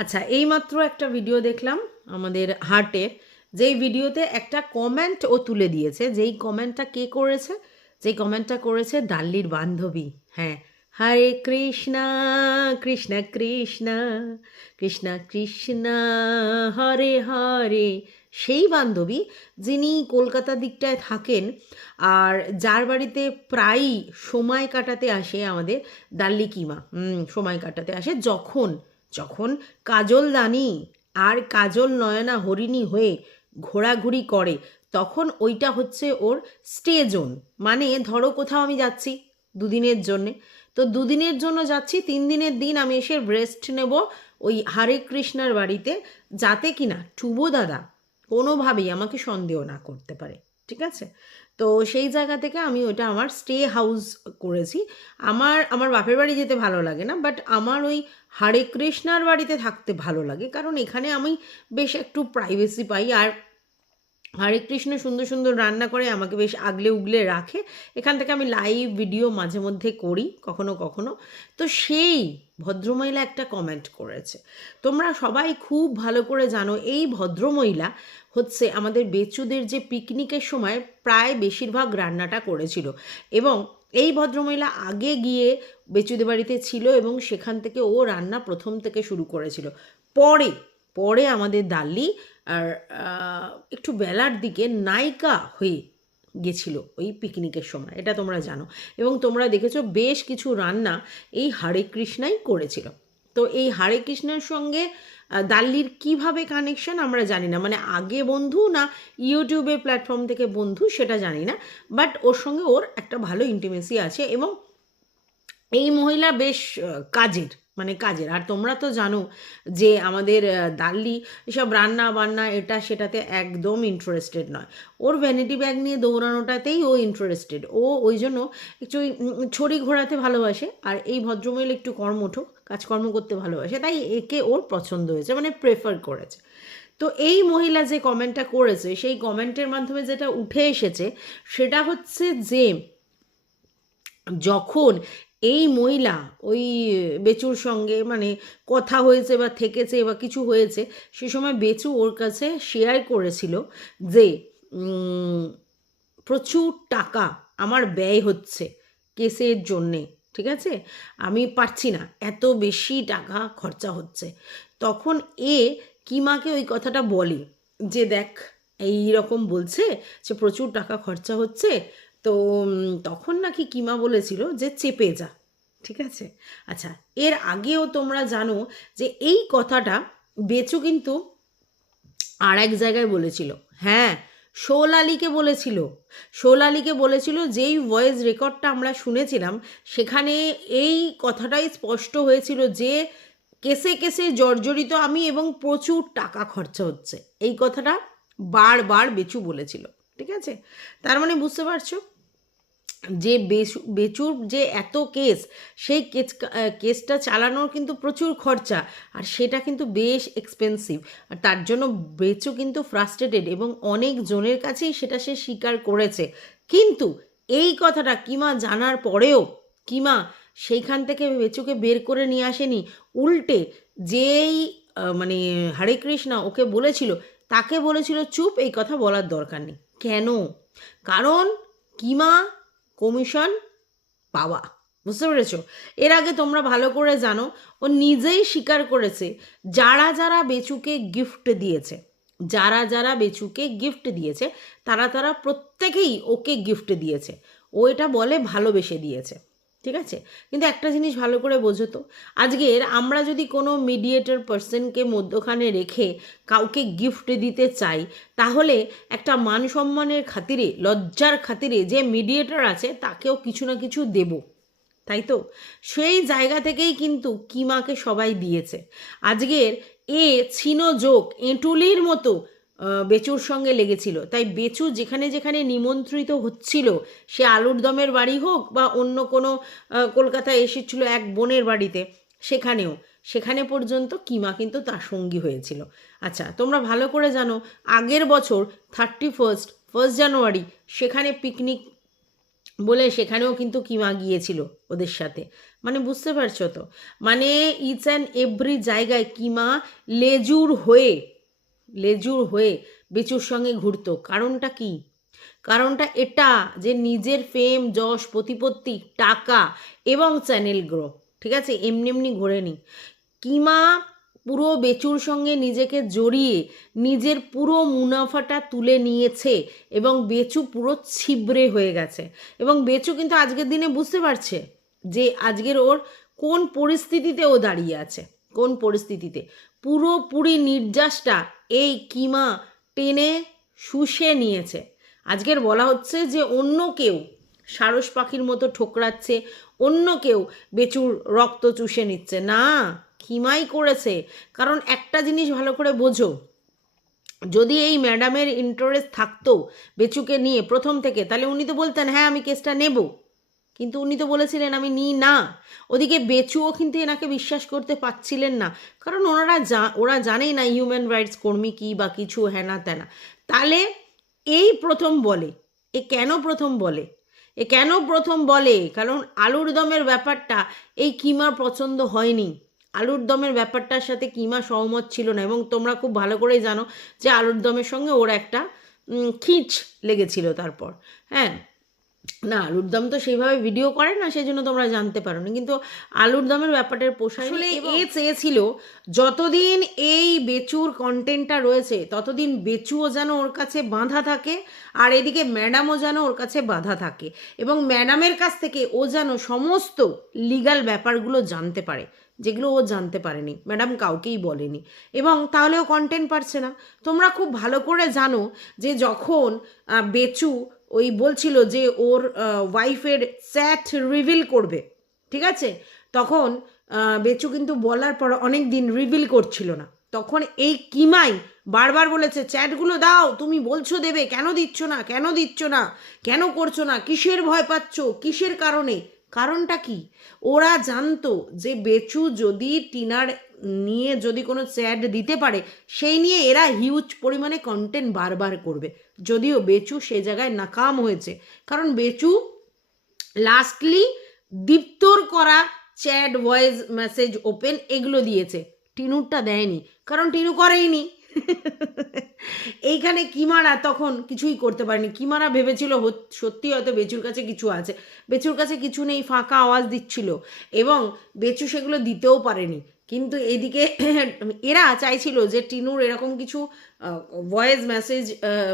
আচ্ছা এইমাত্র একটা ভিডিও দেখলাম আমাদের হার্টের যেই ভিডিওতে একটা কমেন্ট ও তুলে দিয়েছে। যেই কমেন্টটা কে করেছে? যেই কমেন্টটা করেছে দাল্লির বান্ধবী। হ্যাঁ হরে কৃষ্ণা, কৃষ্ণ কৃষ্ণ কৃষ্ণ কৃষ্ণ, হরে হরে। সেই বান্ধবী যিনি কলকাতা দিকটায় থাকেন আর যার বাড়িতে প্রায়ই সময় কাটাতে আসে আমাদের দাল্লি কিমা। সময় কাটাতে আসে যখন যখন কাজল দানি আর কাজল নয়না হরিণী হয়ে ঘোরাঘুরি করে, তখন ওইটা হচ্ছে ওর স্টে জোন মানে ধরো কোথাও আমি যাচ্ছি দুদিনের জন্যে। তো দুদিনের জন্য যাচ্ছি, তিন দিনের দিন আমি এসে রেস্ট নেব ওই হরে কৃষ্ণার বাড়িতে, যাতে কিনা টুবো দাদা কোনোভাবেই আমাকে সন্দেহ না করতে পারে, ঠিক আছে? তো সেই জায়গা থেকে আমি ওটা আমার স্টে হাউস করেছি। আমার আমার বাপের বাড়ি যেতে ভালো লাগে না বাট আমার ওই হরে কৃষ্ণার বাড়িতে থাকতে ভালো লাগে। কারণ এখানে আমি বেশ একটু প্রাইভেসি পাই। আর হরে কৃষ্ণ সুন্দর সুন্দর রান্না করে আমাকে বেশ আগলে উগলে রাখে। এখান থেকে আমি লাইভ ভিডিও মাঝে মধ্যে করি, কখনো কখনো। তো সেই ভদ্রমহিলা একটা কমেন্ট করেছে। তোমরা সবাই খুব ভালো করে জানো, এই ভদ্রমহিলা হচ্ছে আমাদের বেচুদের যে পিকনিকের সময় প্রায় বেশিরভাগ রান্নাটা করেছিল। এবং এই ভদ্রমহিলা আগে গিয়ে বেচুদের বাড়িতে ছিল এবং সেখান থেকে ও রান্না প্রথম থেকে শুরু করেছিল। পরে পরে আমাদের দাল্লি আর একটু বেলার দিকে নায়িকা হয়ে গেছিল ওই পিকনিকের সময়, এটা তোমরা জানো। এবং তোমরা দেখেছ বেশ কিছু রান্না এই হরে কৃষ্ণাই করেছিল। তো এই হরে কৃষ্ণের সঙ্গে দাল্লির কীভাবে কানেকশন আমরা জানি না। মানে আগে বন্ধু না ইউটিউবে প্ল্যাটফর্ম থেকে বন্ধু সেটা জানি না। বাট ওর সঙ্গে ওর একটা ভালো ইন্টিমেসি আছে এবং এই মহিলা বেশ কাজের। মানে কাজের। আর তোমরা তো জানো যে আমাদের দাল্লি এসব রান্না বান্না এটা সেটাতে একদম ইন্টারেস্টেড নয়। ওর ভ্যানিটি ব্যাগ নিয়ে দৌড়ানোটাতেই ও ইন্টারেস্টেড ও ওই জন্য একটু ছড়ি ঘোরাতে ভালোবাসে আর এই ভদ্রমহিল একটু কর্মঠ কাজকর্ম করতে ভালোবাসে। তাই একে ওর পছন্দ হয়েছে মানে প্রেফার করেছে। তো এই মহিলা যে কমেন্টটা করেছে, সেই কমেন্টের মাধ্যমে যেটা উঠে এসেছে, সেটা হচ্ছে যে যখন এই মহিলা, ওই বেচুর সঙ্গে মানে কথা হয়েছে বা থেকেছে বা কিছু হয়েছে, সে সময় বেচু ওর কাছে শেয়ার করেছিল যে প্রচুর টাকা আমার ব্যয় হচ্ছে কেসের জন্যে, ঠিক আছে? আমি পারছি না, এত বেশি টাকা খরচা হচ্ছে। তখন এ কিমাকে ওই কথাটা বলে? যে দেখ এই রকম বলছে যে প্রচুর টাকা খরচা হচ্ছে তো তখন নাকি কিমা বলেছিল যে চেপে যা, ঠিক আছে? আচ্ছা এর আগেও তোমরা জানো যে এই কথাটা বেচু কিন্তু আর এক জায়গায় বলেছিল। হ্যাঁ শোলালিকে বলেছিল। শোলালিকে বলেছিল যেই ভয়েস রেকর্ডটা আমরা শুনেছিলাম, সেখানে এই কথাটাই স্পষ্ট হয়েছিল যে কেসে কেসে জর্জরিত আমি এবং প্রচুর টাকা খরচা হচ্ছে। এই কথাটা বারবার বেচু বলেছিল। ঠিক আছে? তার মানে বুঝতে পারছ? যে বেচু বেচুর যে এত কেস, সেই কেস কেসটা চালানোর কিন্তু প্রচুর খরচা, আর সেটা কিন্তু বেশ এক্সপেন্সিভ আর তার জন্য বেচু কিন্তু ফ্রাস্ট্রেটেড এবং অনেক জনের কাছেই সেটা সে স্বীকার করেছে। কিন্তু এই কথাটা কিমা জানার পরেও, কিমা সেইখান থেকে বেচুকে বের করে নিয়ে আসেনি। উল্টে যেই মানে হরে কৃষ্ণা ওকে বলেছিল, তাকে বলেছিল, চুপ, এই কথা বলার দরকার নেই। কেন? কারণ কিমা কমিশন পাওয়া। বুঝতে পেরেছ? এর আগে তোমরা ভালো করে জানো, ও নিজেই স্বীকার করেছে, যারা যারা বেচুকে গিফট দিয়েছে, যারা যারা বেচুকে গিফট দিয়েছে, তারা তারা প্রত্যেকেই ওকে গিফট দিয়েছে। ও এটা বলে ভালোবেসে দিয়েছে। ঠিক আছে? কিন্তু একটা জিনিস ভালো করে বোঝো তো। আজকের আমরা যদি কোনো মিডিয়েটর পার্সনকে মধ্যখানে রেখে কাউকে গিফট দিতে চাই, তাহলে একটা মান সম্মানের খাতিরে, লজ্জার খাতিরে যে মিডিয়েটর আছে, তাকেও কিছু না কিছু দেব। তাই তো? সেই জায়গা থেকেই কিন্তু কিমাকে সবাই দিয়েছে। আজকের এ ছিনো যোগ এঁটুলির মতো বেচুর সঙ্গে লেগেছিল। তাই বেচু যেখানে যেখানে নিমন্ত্রিত হচ্ছিল, সে আলুর দমের বাড়ি হোক বা অন্য কোনো কলকাতায় এসেছিল এক বোনের বাড়িতে, সেখানেও। সেখানে পর্যন্ত কিমা কিন্তু তার সঙ্গী হয়েছিল। আচ্ছা তোমরা ভালো করে জানো, আগের বছর থার্টি ফার্স্ট ফার্স্ট জানুয়ারি সেখানে পিকনিক বলে সেখানেও কিন্তু কিমা গিয়েছিল ওদের সাথে। মানে বুঝতে পারছ তো? মানে ইচ অ্যান্ড এভরি জায়গায় কিমা লেজুর হয়ে লেজুর হয়ে বেচুর সঙ্গে ঘুরতো। কারণটা কি? কারণটা এটা যে নিজের ফেম যশ, প্রতিপত্তি, টাকা এবং চ্যানেল গ্রো ঠিক আছে? এমনি এমনি ঘোরেনি কিমা পুরো বেচুর সঙ্গে নিজেকে জড়িয়ে নিজের পুরো মুনাফাটা তুলে নিয়েছে এবং বেচু পুরো ছিবড়ে হয়ে গেছে। এবং বেচু কিন্তু আজকের দিনে বুঝতে পারছে যে আজকের ওর কোন পরিস্থিতিতে ও দাঁড়িয়ে আছে। কোন পরিস্থিতিতে? পুরোপুরি নির্যাসটা এই কিমা টেনে শুষে নিয়েছে। আজকের বলা হচ্ছে যে অন্য কেউ সারস পাখির মতো ঠোকরাচ্ছে, অন্য কেউ বেচুর রক্ত চুষে নিচ্ছে। না, কিমাই করেছে। কারণ একটা জিনিস ভালো করে বোঝো, যদি এই ম্যাডামের ইন্টারেস্ট থাকতো বেচুকে নিয়ে প্রথম থেকে, তাহলে উনি তো বলতেন হ্যাঁ আমি কেসটা নেব। কিন্তু উনি তো বলেছিলেন, আমি নিই না। ওদিকে বেচুও কিন্তু এনাকে বিশ্বাস করতে পারছিলেন না। কারণ ওনারা যা ওরা জানেই না হিউম্যান রাইটস কর্মী কী বা কিছু হ্যানা ত্যানা তাহলে এই প্রথম বলে, এ কেন প্রথম বলে? এ কেন প্রথম বলে? কারণ আলুর দমের ব্যাপারটা এই কিমার পছন্দ হয়নি। আলুর দমের ব্যাপারটার সাথে কিমা সহমত ছিল না এবং তোমরা খুব ভালো করেই জানো যে আলুর দমের সঙ্গে ওর একটা খিঁচ লেগেছিল তারপর হ্যাঁ? না আলুর দম তো সেইভাবে ভিডিও করে না সেই জন্য তোমরা জানতে পারো না। কিন্তু আলুর দমের ব্যাপারটার পোষায় আসলে এ চেয়েছিল যতদিন এই বেচুর কন্টেন্টটা রয়েছে ততদিন বেচুও যেন ওর কাছে বাঁধা থাকে আর এদিকে ম্যাডামও যেন ওর কাছে বাঁধা থাকে। এবং ম্যাডামের কাছ থেকে ও যেন সমস্ত লিগাল ব্যাপারগুলো জানতে পারে। যেগুলো ও জানতে পারেনি, ম্যাডাম কাউকেই বলেনি। এবং তাহলেও কন্টেন্ট পারছে না। তোমরা খুব ভালো করে জানো যে যখন বেচু ওই বলছিল যে ওর ওয়াইফের চ্যাট রিভিল করবে, ঠিক আছে? তখন বেচু কিন্তু বলার পর অনেক দিন রিভিল করছিল না। তখন এই কিমাই বারবার বলেছে চ্যাটগুলো দাও, তুমি বলছো দেবে, কেন দিচ্ছ না, কেন দিচ্ছ না, কেন করছ না, কিসের ভয় পাচ্ছ, কিসের কারণে? কারণটা কি? ওরা জানতো যে বেচু যদি টিনার নিয়ে যদি কোনো চ্যাট দিতে পারে, সেই নিয়ে এরা হিউজ পরিমাণে কন্টেন্ট বারবার করবে। যদিও বেচু সে জায়গায় নাকাম হয়েছে। কারণ বেচু লাস্টলি দীপ্তর করা চ্যাট ভয়েস মেসেজ ওপেন এগুলো দিয়েছে। টিনুরটা দেয়নি। কারণ টিনু করেইনি। এইখানে কিমারা তখন কিছুই করতে পারেনি। কিমারা ভেবেছিল সত্যি হয়তো বেচুর কাছে কিছু আছে। বেচুর কাছে কিছু নেই, ফাঁকা আওয়াজ দিচ্ছিল এবং বেচু সেগুলো দিতেও পারেনি। কিন্তু এদিকে, এরা চাইছিল যে টিনুর এরকম কিছু ভয়েস মেসেজ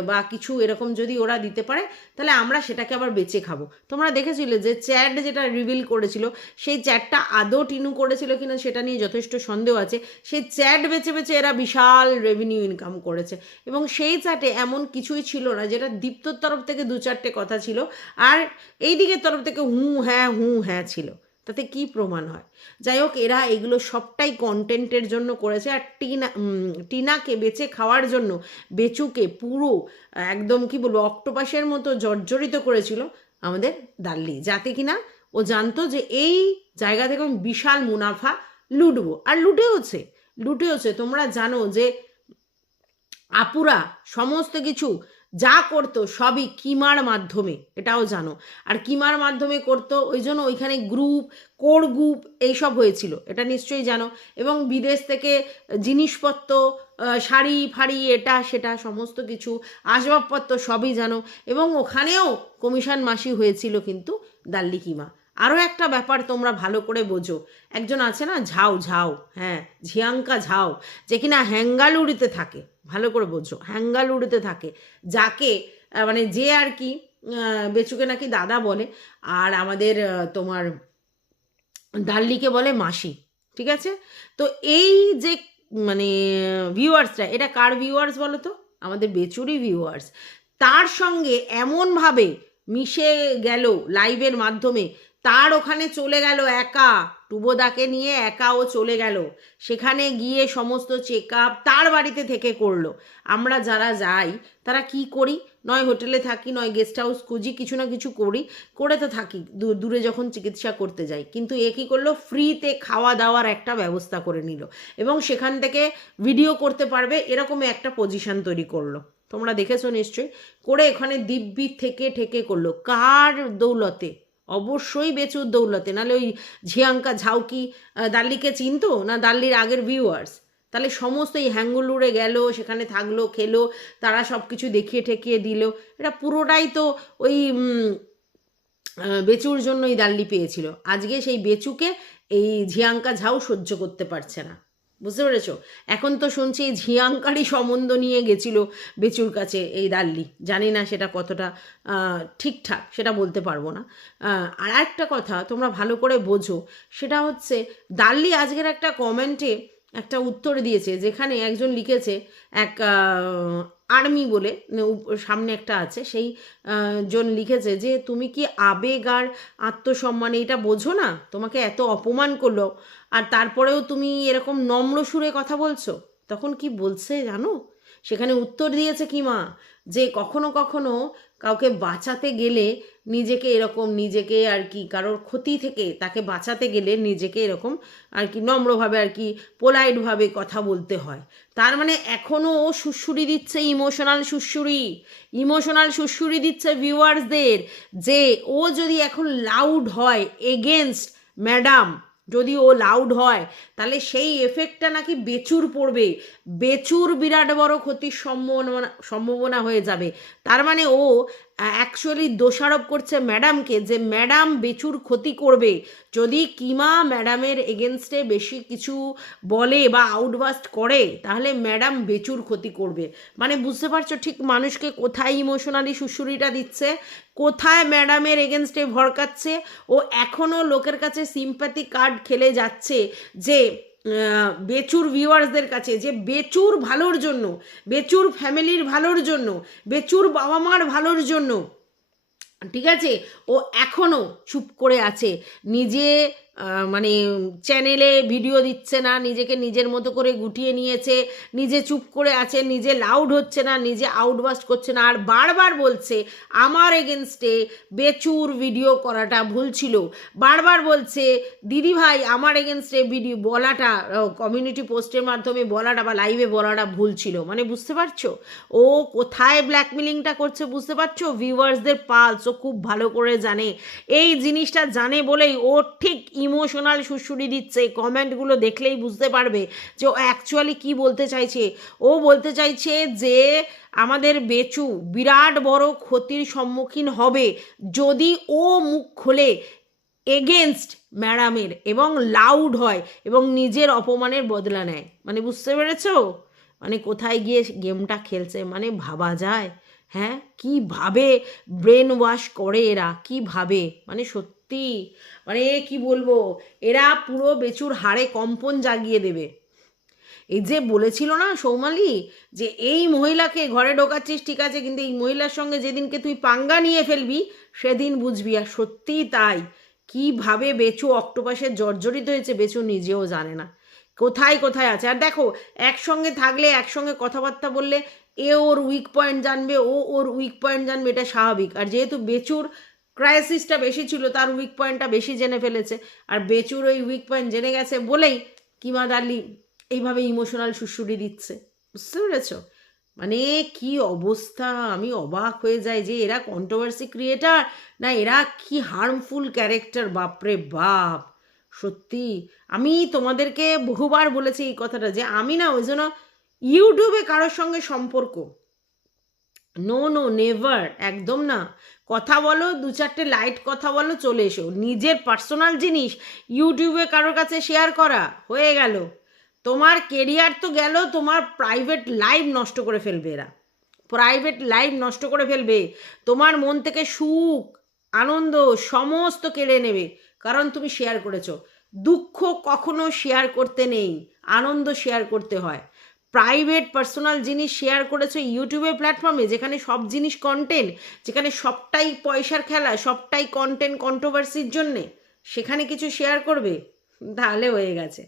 বা কিছু এরকম যদি ওরা দিতে পারে, তাহলে আমরা সেটাকে আবার বেচে খাব। তোমরা দেখেছিলে যে চ্যাট যেটা রিভিল করেছিল, সেই চ্যাটটা আদৌ টিনু করেছিল কিনা সেটা নিয়ে যথেষ্ট সন্দেহ আছে। সেই চ্যাট বেচে বেচে এরা বিশাল রেভিনিউ ইনকাম করেছে। এবং সেই চ্যাটে এমন কিছুই ছিল না, যেটা দীপ্তর তরফ থেকে দু চারটে কথা ছিল, আর এই দিকের তরফ থেকে হুঁ হ্যাঁ হুঁ হ্যাঁ ছিল। তাতে কি প্রমাণ হয়? যাই হোক, এরা এগুলো সবটাই কন্টেন্টের জন্য করেছে আর টিনা টিনাকে বেচে খাওয়ার জন্য বেচুকে পুরো, একদম কি বলব, অক্টোপাসের মতো জর্জরিত করেছিল আমাদের দাল্লি। যাতে কিনা ও জানতো যে এই জায়গা থেকে আমি বিশাল মুনাফা লুটবো। আর লুটেওছে লুটেওছে। তোমরা জানো যে আপুরা সমস্ত কিছু যা করতো সবই কিমার মাধ্যমে, এটাও জানো। আর কিমার মাধ্যমে করতো, ওই জন্য ওইখানে গ্রুপ কোর গ্রুপ এইসব হয়েছিল, এটা নিশ্চয়ই জানো। এবং বিদেশ থেকে জিনিসপত্র শাড়ি ফাড়ি, এটা, সেটা, সমস্ত কিছু, আসবাবপত্র সবই জানো। এবং ওখানেও কমিশন মাসি হয়েছিল কিন্তু দাল্লি কিমা। আরও একটা ব্যাপার তোমরা ভালো করে বোঝো। একজন আছে না ঝাউ ঝাউ হ্যাঁ ঝিয়াঙ্কা ঝাউ যে কিনা হ্যাঙ্গালুড়িতে থাকে। ভালো করে বোঝো। হ্যাঙ্গালুড়িতে থাকে। যাকে মানে যে আর কি বেচুকে নাকি দাদা বলে, আর আমাদের তোমার দাল্লিকে বলে মাসি, ঠিক আছে? তো এই যে মানে ভিউয়ার্সটা এটা কার ভিউয়ার্স বলো তো? আমাদের বেচুরি ভিউয়ার্স তার সঙ্গে এমনভাবে মিশে গেল লাইভের মাধ্যমে তার ওখানে চলে গেল একা। টুবোদাকে নিয়ে একা ও চলে গেল। সেখানে গিয়ে সমস্ত চেক আপ তার বাড়িতে থেকে করল। আমরা যারা যাই, তারা কি করি? নয় হোটেলে থাকি, নয় গেস্ট হাউস খুঁজি, কিছু না কিছু করি, করে তো থাকি, দূরে যখন চিকিৎসা করতে যাই। কিন্তু এ কী করল? ফ্রিতে খাওয়া দাওয়ার একটা ব্যবস্থা করে নিল এবং সেখান থেকে ভিডিও করতে পারবে, এরকম একটা পজিশন তৈরি করল। তোমরা দেখেছ নিশ্চয়ই? করে এখানে দিব্যি থেকে ঠেকে করল। কার দৌলতে? অবশ্যই বেচুর দৌলতে। নাহলে ওই ঝিয়াঙ্কা ঝাউকি দাল্লিকে চিনতো? না দাল্লির আগের ভিউয়ার্স তাহলে সমস্ত এই হ্যাঙ্গুলুরে গেল, সেখানে থাকল, খেলো, তারা সব কিছু দেখিয়ে ঠেকিয়ে দিল। এটা পুরোটাই তো ওই বেচুর জন্যই দাল্লি পেয়েছিল। আজকে সেই বেচুকে এই ঝিয়াঙ্কা ঝাউ সহ্য করতে পারছে না। বুঝতে পেরেছ? এখন তো শুনছি ঝিয়াঙ্কারি সম্বন্ধ নিয়ে গেছিল বেচুর কাছে এই দাল্লি। জানি না সেটা কতটা ঠিকঠাক, সেটা বলতে পারব না। আর একটা কথা তোমরা ভালো করে বোঝো, সেটা হচ্ছে দাল্লি আজকের একটা কমেন্টে একটা উত্তর দিয়েছে, যেখানে একজন লিখেছে, এক আর্মি বলে মানে সামনে একটা আছে, সেই জন লিখেছে যে, তুমি কি আবেগ আর আত্মসম্মান এটা বোঝো না? তোমাকে এত অপমান করল। আর তারপরেও তুমি এরকম নম্র সুরে কথা বলছো? তখন কি বলছে জানো? সেখানে উত্তর দিয়েছে কি মা? যে কখনো কখনো কাউকে বাঁচাতে গেলে নিজেকে এরকম নিজেকে আর কি কারোর ক্ষতি থেকে তাকে বাঁচাতে গেলে নিজেকে এরকম আর কি নম্রভাবে আর কি পোলাইটভাবে কথা বলতে হয়। তার মানে এখনও ও সুশ্রুরি দিচ্ছে ইমোশনাল সুশ্রুরি ইমোশনাল সুশ্রুরি দিচ্ছে ভিউয়ার্সদের যে ও যদি এখন লাউড হয় এগেনস্ট ম্যাডাম যদি ও লাউড হয়, তাহলে সেই এফেক্টটা নাকি বেচুর পড়বে। বেচুর বিরাট বড় ক্ষতির সম্ভাবনা সম্ভাবনা হয়ে যাবে। তার মানে ও অ্যাকচুয়ালি দোষারোপ করছে ম্যাডামকে যে ম্যাডাম বেচুর ক্ষতি করবে। যদি কিমা ম্যাডামের এগেনস্টে বেশি কিছু বলে বা আউটবাস্ট করে, তাহলে ম্যাডাম বেচুর ক্ষতি করবে। মানে বুঝতে পারছ ঠিক মানুষকে কোথায় ইমোশনালি সুশুরিটা দিচ্ছে? কোথায় ম্যাডামের এগেনস্টে ভরকাচ্ছে ও এখনও লোকের কাছে সিম্প্যাথি কার্ড খেলে যাচ্ছে যে বেচুর ভিউয়ার্সদের কাছে যে বেচুর ভালোর জন্য, বেচুর ফ্যামিলির ভালোর জন্য, বেচুর বাবা মার ভালোর জন্য, ঠিক আছে? ও এখনও চুপ করে আছে। নিজে মানে চ্যানেলে ভিডিও দিচ্ছে না, নিজেকে নিজের মতো করে গুটিয়ে নিয়েছে, নিজে চুপ করে আছে, নিজে লাউড হচ্ছে না, নিজে আউটবাস্ট করছে না। আর বারবার বলছে, আমার এগেনস্টে বেচুর ভিডিও করাটা ভুল ছিল। বারবার বলছে, দিদি ভাই, আমার এগেনস্টে ভিডিও বলাটা কমিউনিটি পোস্টের মাধ্যমে বলাটা বা লাইভে বলাটা ভুল ছিল। মানে বুঝতে পারছ? ও কোথায় ব্ল্যাকমেলিংটা করছে বুঝতে পারছ? ভিউয়ার্সদের পালস ও খুব ভালো করে জানে। এই জিনিসটা জানে বলেই ও ঠিক ইমোশনাল সুশুরি দিচ্ছে, কমেন্টগুলো দেখলেই বুঝতে পারবে যে ও অ্যাকচুয়ালি কি বলতে চাইছে। ও বলতে চাইছে যে আমাদের বেচু বিরাট বড় ক্ষতির সম্মুখীন হবে যদি ও মুখ খোলে এগেনস্ট ম্যাডামের এবং লাউড হয় এবং নিজের অপমানের বদলা নেয়। মানে বুঝতে পেরেছ? মানে কোথায় গিয়ে গেমটা খেলছে? মানে ভাবা যায়। হ্যাঁ? কীভাবে ব্রেন ওয়াশ করে এরা? কীভাবে মানে সত্যি মানে কি বলব? এরা পুরো বেচুর হাড়ে কম্পন জাগিয়ে দেবে। এই যে বলেছিল না সৌমালি, যে এই মহিলাকে ঘরে ঢোকাচ্ছিস, ঠিক আছে, কিন্তু এই মহিলার সঙ্গে যেদিনকে তুই পাঙ্গা নিয়ে ফেলবি, সেদিন বুঝবি, আর সত্যিই তাই। কীভাবে বেচু অক্টোপাসের জর্জরিত হয়েছে, বেচু নিজেও জানে না। কোথায় কোথায় আছে? আর দেখো, একসঙ্গে থাকলে, একসঙ্গে কথাবার্তা বললে, এ ওর উইক পয়েন্ট জানবে, ও ওর উইক পয়েন্ট জানবে, এটা স্বাভাবিক। আর যেহেতু বেচুর ক্রাইসিসটা বেশি ছিল, তার উইক পয়েন্টটা বেশি জেনে ফেলেছে। আর বেচুর ওই উইক পয়েন্ট জেনে গেছে বলেই কিমা দার্লি এইভাবে ইমোশনাল সুশুরি দিচ্ছে। বুঝতে পেরেছ? মানে কি অবস্থা? আমি অবাক হয়ে যাই যে এরা কন্ট্রোভার্সি ক্রিয়েটার না এরা কি হার্মফুল ক্যারেক্টার বাপরে বাপ! সত্যি, আমি তোমাদেরকে বহুবার বলেছি এই কথাটা যে আমি না ওই জন্য ইউটিউবে কারোর সঙ্গে সম্পর্ক। নো নো নেভার একদম না। কথা বলো, দু চারটে লাইট কথা বলো, চলে এসো। নিজের পার্সোনাল জিনিস ইউটিউবে কারোর কাছে শেয়ার করা, হয়ে গেল। তোমার কেরিয়ার তো গেল, তোমার প্রাইভেট লাইফ নষ্ট করে ফেলবে এরা। প্রাইভেট লাইফ নষ্ট করে ফেলবে। তোমার মন থেকে সুখ, আনন্দ, সমস্ত কেড়ে নেবে, কারণ তুমি শেয়ার করেছ। দুঃখ কখনো শেয়ার করতে নেই, আনন্দ শেয়ার করতে হয়। প্রাইভেট পার্সোনাল জিনিস শেয়ার করেছ ইউটিউবের প্ল্যাটফর্মে যেখানে সব জিনিস কন্টেন্ট যেখানে সবটাই পয়সার খেলা, সবটাই কন্টেন্ট কন্ট্রোভার্সির জন্যে, সেখানে কিছু শেয়ার করবে? তাহলে হয়ে গেছে।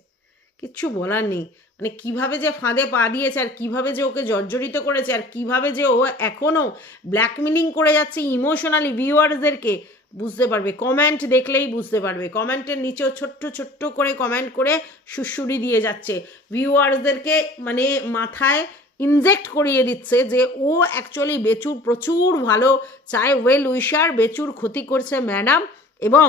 কিচ্ছু বলার নেই। মানে কীভাবে যে ফাঁদে পা দিয়েছে, আর কীভাবে যে ওকে জর্জরিত করেছে, আর কীভাবে যে ও এখনও ব্ল্যাকমেলিং করে যাচ্ছে ইমোশনালি ভিউয়ার্সদেরকে বুঝতে পারবে। কমেন্ট দেখলেই বুঝতে পারবে। কমেন্টের নিচেও ছোট্ট ছোট্ট করে কমেন্ট করে সুশুরি দিয়ে যাচ্ছে। ভিউয়ার্সদেরকে মানে মাথায় ইনজেক্ট করিয়ে দিচ্ছে যে, ও অ্যাকচুয়ালি বেচুর, প্রচুর ভালো চায়। ওয়েল উইশার বেচুর ক্ষতি করছে ম্যাডাম এবং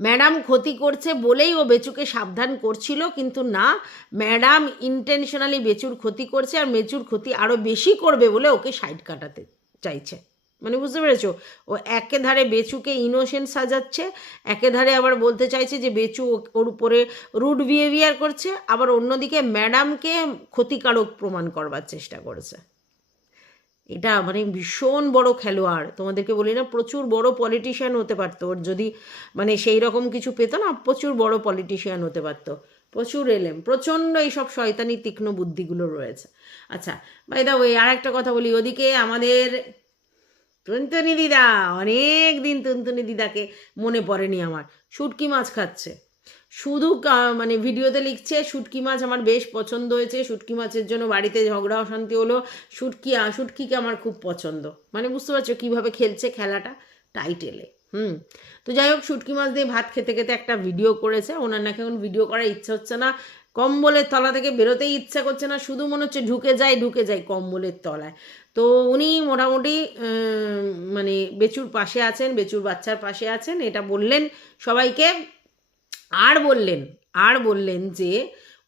ম্যাডাম ক্ষতি করছে বলেই ও বেচুকে সাবধান করছিল, কিন্তু না ম্যাডাম ইন্টেনশনালি বেচুর ক্ষতি করছে আর বেচুর ক্ষতি আরও বেশি করবে বলে ওকে সাইড কাটাতে চাইছে। মানে বুঝতে পেরেছ? ও একে ধারে বেচুকে ইনোসেন্ট সাজাচ্ছে, একে ধারে আবার বলতে চাইছে যে বেচু ওর উপরে রুড বিহেভিয়ার করছে, আবার অন্যদিকে ম্যাডামকে ক্ষতিকারক প্রমাণ করবার চেষ্টা করেছে। এটা মানে ভীষণ বড় খেলোয়াড়। তোমাদেরকে বলি না, প্রচুর বড় পলিটিশিয়ান হতে পারতো। ওর যদি মানে সেই রকম কিছু পেতো না, প্রচুর বড় পলিটিশিয়ান হতে পারতো। প্রচুর এলেম, প্রচণ্ড এইসব শয়তানি তীক্ষ্ণ বুদ্ধিগুলো রয়েছে। আচ্ছা বাই দা ওই আর একটা কথা বলি, ওদিকে আমাদের টুনটুনি দিদা, অনেক দিন টুনটুনি দিদাকে মনে পড়েনি আমার। শুটকি মাছ খাচ্ছে। শুধু মানে ভিডিওতে লিখছে, শুটকি মাছ আমার বেশ পছন্দ হয়েছে। শুটকি মাছের জন্য বাড়িতে ঝগড়া, অশান্তি হলো। শুটকি শুটকিকে আমার খুব পছন্দ। মানে বুঝতে পারছ কীভাবে খেলছে খেলাটা? টাইটেলে। হুম। তো যাই হোক, শুটকি মাছ দিয়ে ভাত খেতে খেতে একটা ভিডিও করেছে। ওনার নাকি এখন ভিডিও করার ইচ্ছা হচ্ছে না। কম্বলের তলা থেকে বেরোতেই ইচ্ছা করছে না, শুধু মনে হচ্ছে ঢুকে যায় ঢুকে যায় কম্বলের তলায়। তো উনি মোটামুটি মানে বেচুর পাশে আছেন, বেচুর বাচ্চার পাশে আছেন, এটা বললেন সবাইকে। আর বললেন আর বললেন যে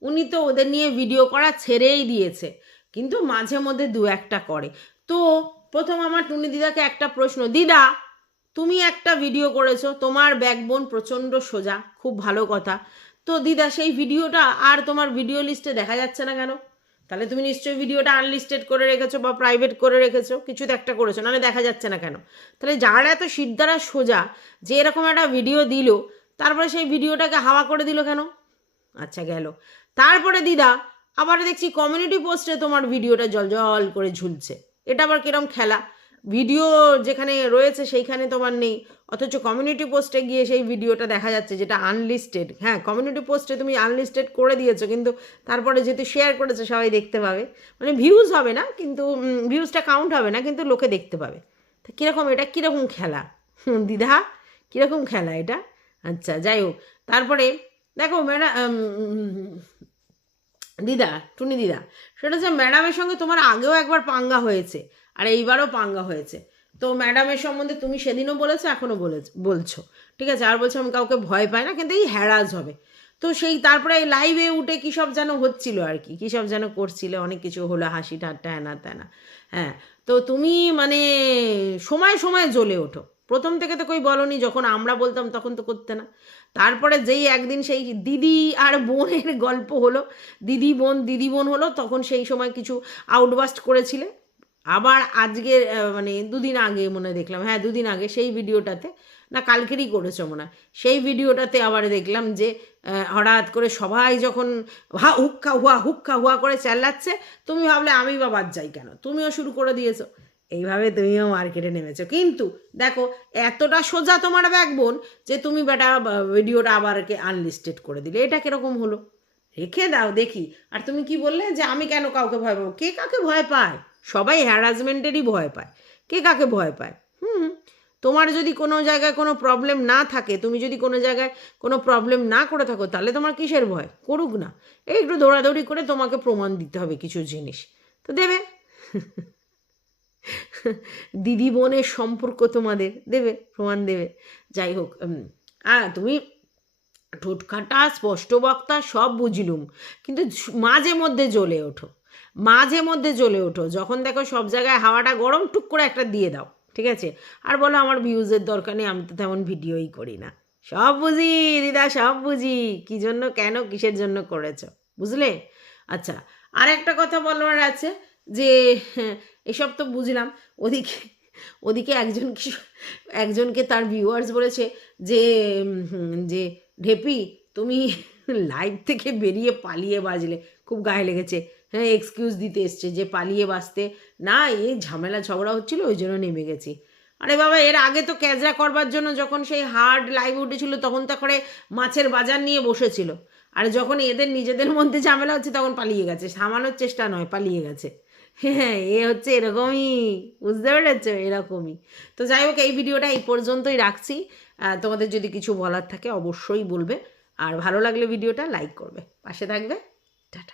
উনি তো ওদের নিয়ে ভিডিও করা ছেড়েই দিয়েছে, কিন্তু মাঝে মধ্যে দু একটা করে। তো প্রথম আমার টুনি দিদাকে একটা প্রশ্ন, দিদা, তুমি একটা ভিডিও করেছ, তোমার ব্যাকবোন প্রচণ্ড সোজা, খুব ভালো কথা। তো দিদা, সেই ভিডিওটা আর তোমার ভিডিও লিস্টে দেখা যাচ্ছে না কেন? তাহলে তুমি নিশ্চয়ই ভিডিওটা আনলিস্টেড করে রেখেছো বা প্রাইভেট করে রেখেছো, কিছু তো একটা করেছ, নাহলে দেখা যাচ্ছে না কেন? তাহলে যারা এত সিদ্ধারা সোজা যে এরকম একটা ভিডিও দিল, তারপরে সেই ভিডিওটাকে হাওয়া করে দিল কেন? আচ্ছা গেল। তারপরে দিদা, আবার দেখছি কমিউনিটি পোস্টে তোমার ভিডিওটা জল জল করে ঝুলছে। এটা আবার কিরম খেলা? ভিডিও যেখানে রয়েছে সেইখানে তোমার নেই। অথচ কমিউনিটি পোস্টে গিয়ে সেই ভিডিওটা দেখা যাচ্ছে যেটা আনলিস্টেড হ্যাঁ কমিউনিটি পোস্টে তুমি আনলিস্টেড করে দিয়েছ, কিন্তু তারপরে যেহেতু শেয়ার করেছে, সবাই দেখতে পাবে। মানে ভিউজ হবে না, কিন্তু ভিউজটা কাউন্ট হবে না, কিন্তু লোকে দেখতে পাবে। তা কীরকম এটা? কীরকম খেলা? দিদা, কীরকম খেলা এটা? আচ্ছা যাই হোক। তারপরে দেখো ম্যাডাম দিদা, টুনি দিদা, সেটা হচ্ছে ম্যাডামের সঙ্গে তোমার আগেও একবার পাঙ্গা হয়েছে। আর এইবারও পাঙ্গা হয়েছে। তো ম্যাডামের সম্বন্ধে তুমি সেদিনও বলেছ, এখনও বলে বলছো। ঠিক আছে, আর বলছো আমি কাউকে ভয় পাই না, কিন্তু এই হ্যারাস হবে। তো সেই তারপরে লাইভে উঠে কী সব যেন হচ্ছিল আর কি, কী সব যেন করছিলে, অনেক কিছু হলো, হাসি ঠাট্টা হ্যানা ত্যানা হ্যাঁ তো তুমি মানে সময় সময় জ্বলে ওঠো। প্রথম থেকে তো কই বলনি, যখন আমরা বলতাম তখন তো করতে না। তারপরে যেই একদিন সেই দিদি আর বোনের গল্প হলো, দিদি বোন দিদি বোন হলো, তখন সেই সময় কিছু আউটবাস্ট করেছিলে। আবার আজকে মানে দুদিন আগে মনে দেখলাম হ্যাঁ দুদিন আগে সেই ভিডিওটাতে, না কালকেরই করেছ মনে সেই ভিডিওটাতে আবার দেখলাম যে হঠাৎ করে সবাই যখন হা হুক্কা হুয়া হুক্কা হুয়া করে চেল্লাচ্ছে, তুমি ভাবলে আমি বা বাদ যাই কেন? তুমিও শুরু করে দিয়েছ। এইভাবে তুমিও মার্কেটে নেমেছো। কিন্তু দেখো, এতটা সোজা তোমার ব্যাকবোন যে তুমি বেটা ভিডিওটা আবারকে আনলিস্টেড করে দিলে। এটা কীরকম হলো? রেখে দাও দেখি। আর তুমি কি বললে যে আমি কেন কাউকে ভয় পাবো? কে কাকে ভয় পায়? সবাই হ্যারাসমেন্টেরই ভয় পায়। কে কাকে ভয় পায়? হুম, তোমার যদি কোনো জায়গায় কোনো প্রবলেম না থাকে, তুমি যদি কোনো জায়গায় কোনো প্রবলেম না করে থাকো, তাহলে তোমার কিসের ভয়? করুক না। এই একটু দৌড়াদৌড়ি করে তোমাকে প্রমাণ দিতে হবে কিছু জিনিস। তো দেবে? দিদি বোনের সম্পর্ক তোমাদের দেবে, প্রমাণ দেবে। যাই হোক আর তুমি ঠোঁটকাটা, স্পষ্ট বক্তা, সব বুঝলুম। কিন্তু মাঝে মধ্যে জ্বলে ওঠো। মাঝে মধ্যে জ্বলে ওঠো। যখন দেখো সব জায়গায় হাওয়াটা গরম, টুক করে একটা দিয়ে দাও, ঠিক আছে? আর বলো আমার ভিউজের দরকার নেই, আমি তো তেমন ভিডিওই করি না। সব বুঝি, দিদা, সব বুঝি। কী জন্য, কেন, কিসের জন্য করেছ? বুঝলে? আচ্ছা আর একটা কথা বলবার আছে যে, এসব তো বুঝলাম। ওদিকে ওদিকে একজন একজনকে তার ভিউয়ার্স বলেছে যে যে, ঢেপি, তুমি লাইভ থেকে বেরিয়ে পালিয়ে বাজলে, খুব গায়ে লেগেছে। হ্যাঁ এক্সকিউজ দিতে এসছে যে পালিয়ে বাঁচতে। না এই ঝামেলা ঝগড়া হচ্ছিল, ওই জন্য নেমে গেছি। আরে বাবা, এর আগে তো ক্যাজরা করবার জন্য যখন সেই হার্ড লাইভ উঠেছিল, তখন তা করে মাছের বাজার নিয়ে বসেছিল। আর যখন এদের নিজেদের মধ্যে ঝামেলা হচ্ছে, তখন পালিয়ে গেছে। সামানোর চেষ্টা নয়, পালিয়ে গেছে। হ্যাঁ এ হচ্ছে এরকমই, বুঝতে পেরেছ? এরকমই। তো যাই হোক, এই ভিডিওটা এই পর্যন্তই রাখছি। তোমাদের যদি কিছু বলার থাকে, অবশ্যই বলবে। আর ভালো লাগলে ভিডিওটা লাইক করবে। পাশে থাকবে। টাটা।